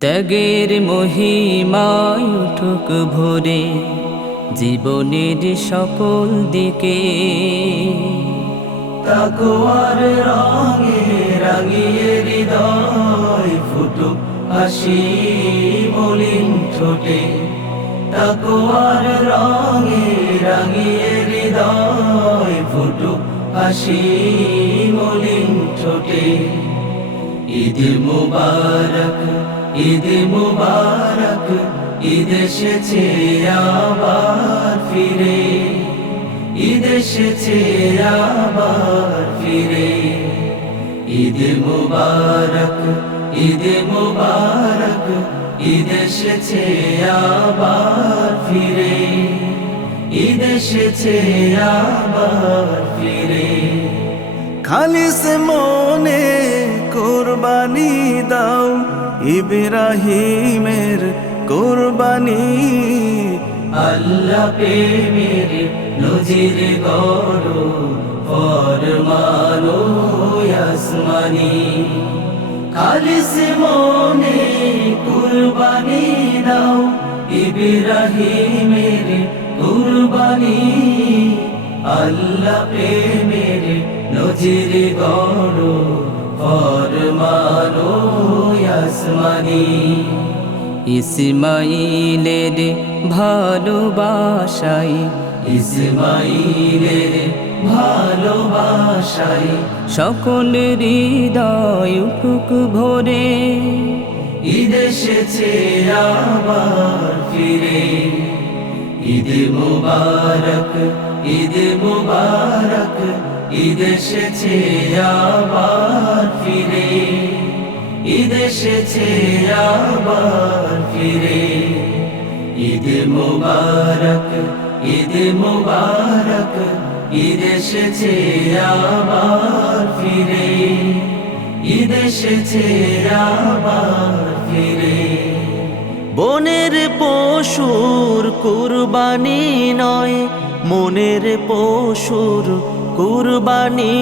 ত্যাগের মহিমায় উঠুক ভোরে জীবনের সকল দিকে। তাকোয়ার রঙে রাঙিয়ে হৃদয় ফুটুক হাসি মলিন ঠোঁটে। তাকোয়ার রঙে রাঙিয়ে হৃদয় ফুটুক হাসি মলিন ঠোঁটে। ঈদ মুবারক ঈদ মুবারক, ঈদ এসেছে, আবার ফিরে। ঈদ এসেছে, আবার ফিরে। ঈদ মুবারক ঈদ মুবারক, ঈদ এসেছে, আবার ফিরে। ঈদ এসেছে, আবার ফিরে। খালিস মনে কোরবানি দাও। ইব্রাহিমের কোরবানি। আল্লাহ মনে কুরবানি দাও ইব্রাহিমের কুরবানি। আল্লাহ প্রেমের নজির গড় ফরমানো আসমানি। ইসমাইলের ভালোবাসাই ইসমাইলের ভালোবাসায় সকল হৃদয় উঠুক ভোরে। এসেছে আবার ফিরে। ঈদ মুবারক ঈদ মুবারক, ঈদ এসেছে আবার ফিরে। ঈদ এসেছে, আবার ফিরে। ঈদ মুবারক ঈদ মুবারক, ঈদ এসেছে, আবার ফিরে। ঈদ এসেছে, আবার ফিরে। বনের পশুর কুরবানি নয়, মনের পশুর কুরবানি।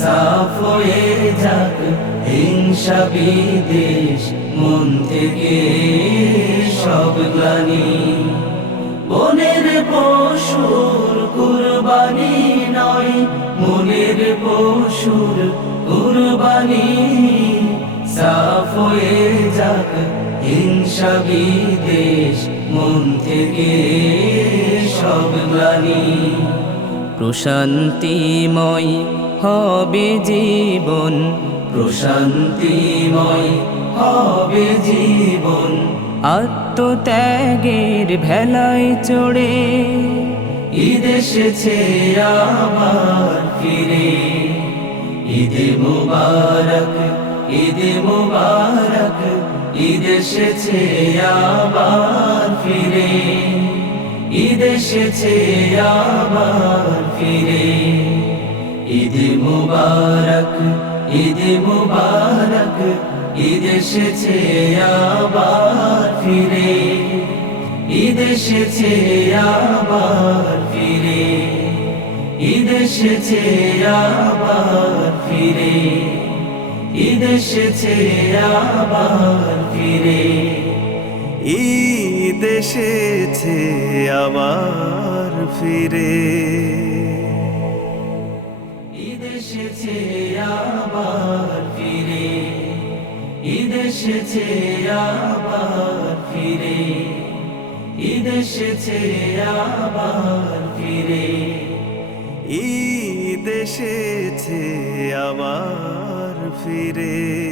সাফ হয়ে যাক হিংসা বিদেশ মন থেকে সব গ্লানি। বনের পশুর কুরবানি নয়, মনের পশুর কুরবানি। সাফ হয়ে যাক হিংসা বিদেশ মন থেকে সব গ্লানি। প্রশান্তিময় হবে জীবন প্রশান্তিময় হবে জীবন। আত্মত্যাগের ভেলায় চড়ে এসেছে আবার ফিরে। ঈদ মুবারক ঈদ মুবারক ঈদ এসেছে আবার ফিরে। ঈদ এসেছে আবার ফিরে। ঈদ মুবারক ঈদ মুবারক, ঈদ এসেছে আবার ফিরে। ঈদ এসেছে আবার ফিরে। ঈদ এসেছে আবার ফিরে। ঈদ এসেছে আবার ফিরে। ঈদ এসেছে আবার ফিরে। ঈদ এসেছে এসেছে আবার ফিরে। ঈদ আবার ফিরে। ঈদ আবার ফিরে।